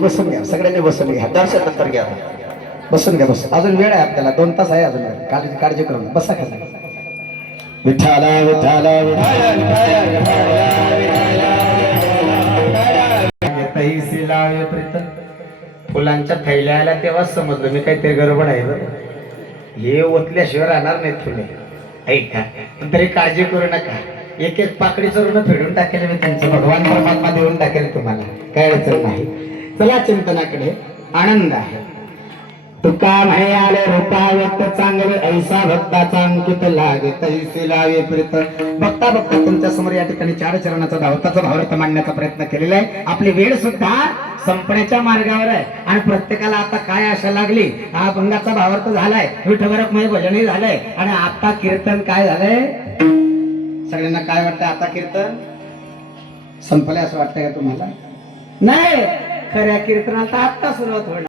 बसून घ्या, सगळ्यांनी बसून घ्या. दर्शन नंतर घ्या. बसून घ्या, बस. अजून वेळ आहे आपल्याला, 2 तास आहे अजून. काळजी करू नका, बसा खाली. विठ्ठला विठ्ठला फुलांच्या थैल्या आल्या तेव्हाच समजलं मी काहीतरी गडबड आहे बरं. हे ओतल्याशिवाय राहणार नाहीत फुले, ऐका. पण तरी काळजी करू नका. एक एक पाकडी चरून फेडून टाकेल मी त्यांचं. भगवान परमात्मा देऊन टाकेल तुम्हाला, काय अडचण नाही. चला चिंतनाकडे. आनंद आहे. तुका म्हणे आले रूपा व्यक्त चांगले, ऐसा भक्ताचा अंकित लागे तैसे लावे प्रीत. बघता बघता तुमच्या समोर या ठिकाणी 4 चरणाचा धावताचा भावार्थ मांडण्याचा प्रयत्न केलेला आहे. आपली वेळ सुद्धा संपण्याच्या मार्गावर आहे आणि प्रत्येकाला आता काय आशा लागली. हा भंगाचा भावार्थ झालाय, विठ्ठलमय भजनही झालंय आणि आता कीर्तन काय झालंय. सगळ्यांना काय वाटतं, आता कीर्तन संपलंय असं वाटतंय का तुम्हाला? नाही, खऱ्या कीर्तनाला आता सुरुवात होईल.